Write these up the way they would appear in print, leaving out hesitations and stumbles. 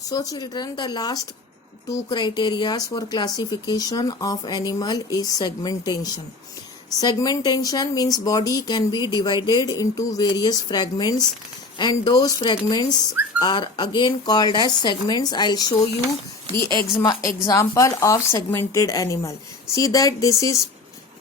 So children, the last two criteria for classification of animal is segmentation. Segmentation means body can be divided into various fragments, and those fragments are again called as segments. I'll show you the example of segmented animal. See that this is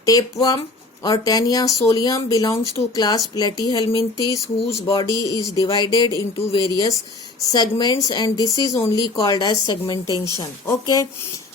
tapeworm or Tania solium belongs to class Platyhelminthes, whose body is divided into various segments, and this is only called as segmentation. Okay,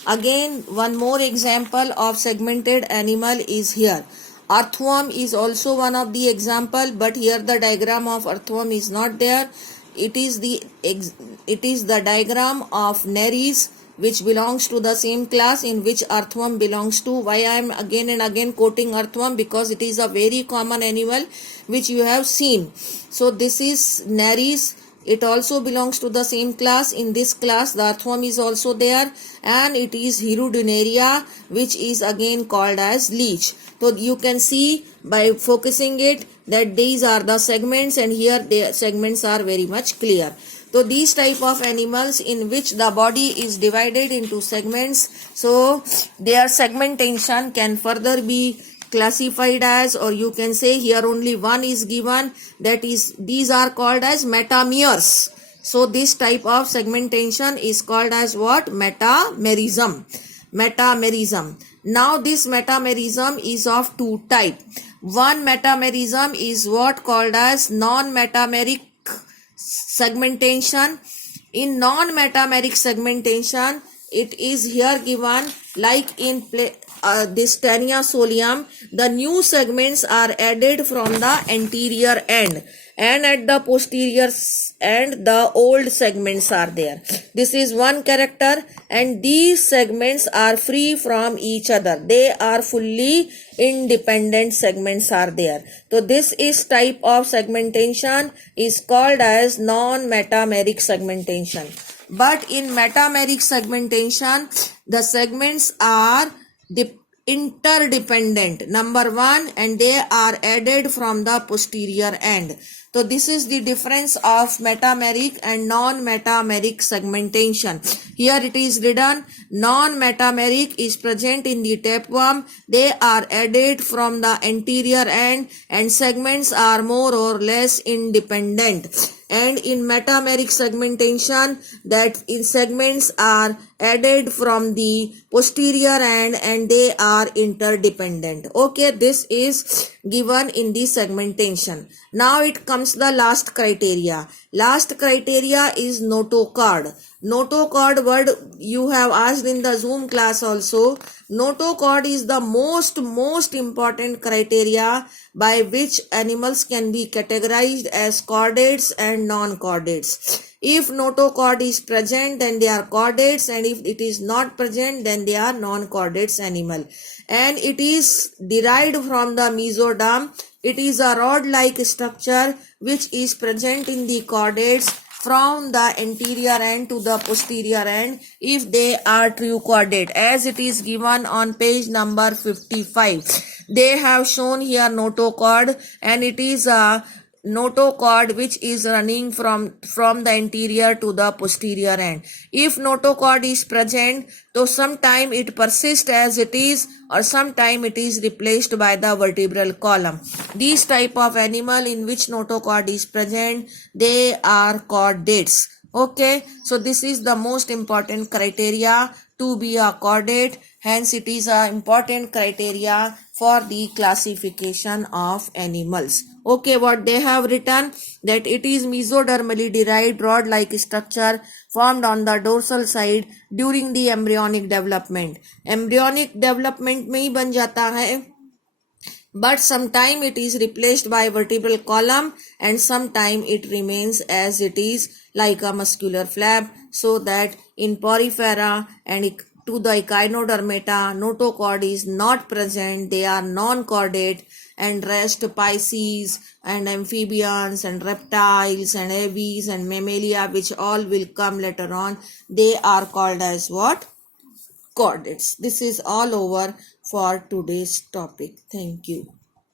again one more example of segmented animal is here. Earthworm is also one of the example, but here the diagram of earthworm is not there. It is the diagram of Nereis, which belongs to the same class in which earthworm belongs to. Why I am again and again quoting earthworm? Because it is a very common animal which you have seen. So this is Nereis. It also belongs to the same class. In this class the earthworm is also there, and it is Hirudinaria, which is again called as leech. So you can see by focusing it that these are the segments, and here the segments are very much clear. So these type of animals in which the body is divided into segments, so their segmentation can further be classified as, or you can say here only one is given, that is these are called as metameres. So this type of segmentation is called as what? Metamerism. Metamerism. Now this metamerism is of two type. One metamerism is what called as non-metameric segmentation. In non-metameric segmentation, it is here given like in this Tania solium, the new segments are added from the anterior end, and at the posterior end the old segments are there. This is one character, and these segments are free from each other. They are fully independent segments are there. So this is type of segmentation is called as non-metameric segmentation. But in metameric segmentation, the segments are interdependent, number one, and they are added from the posterior end. So this is the difference of metameric and non-metameric segmentation. Here it is written, non-metameric is present in the tapeworm. They are added from the anterior end, and segments are more or less independent. And in metameric segmentation, that in segments are added from the posterior end and they are interdependent. Okay, this is given in the segmentation. Now it comes the last criteria. Last criteria is notochord. Notochord word you have asked in the Zoom class also. Notochord is the most important criteria by which animals can be categorized as chordates and non-chordates. If notochord is present, then they are chordates, and if it is not present, then they are non-chordates animal. And it is derived from the mesoderm. It is a rod-like structure which is present in the chordates from the anterior end to the posterior end if they are true chordate, as it is given on page number 55. They have shown here notochord, and it is a notochord which is running from the anterior to the posterior end. If notochord is present, so sometime it persists as it is, or sometime it is replaced by the vertebral column. These type of animal in which notochord is present, they are chordates. Okay, so this is the most important criteria to be a chordate. Hence it is a important criteria for the classification of animals. Okay, what they have written, that it is mesodermally derived rod-like structure formed on the dorsal side during the embryonic development. Embryonic development में ही बन जाता है, but sometime it is replaced by vertebral column, and sometime it remains as it is like a muscular flap, so that in porifera and to the echinodermata, notochord is not present. They are non-chordate, and rest Pisces and amphibians and reptiles and aves and mammalia, which all will come later on, they are called as what? Chordates. This is all over for today's topic. Thank you.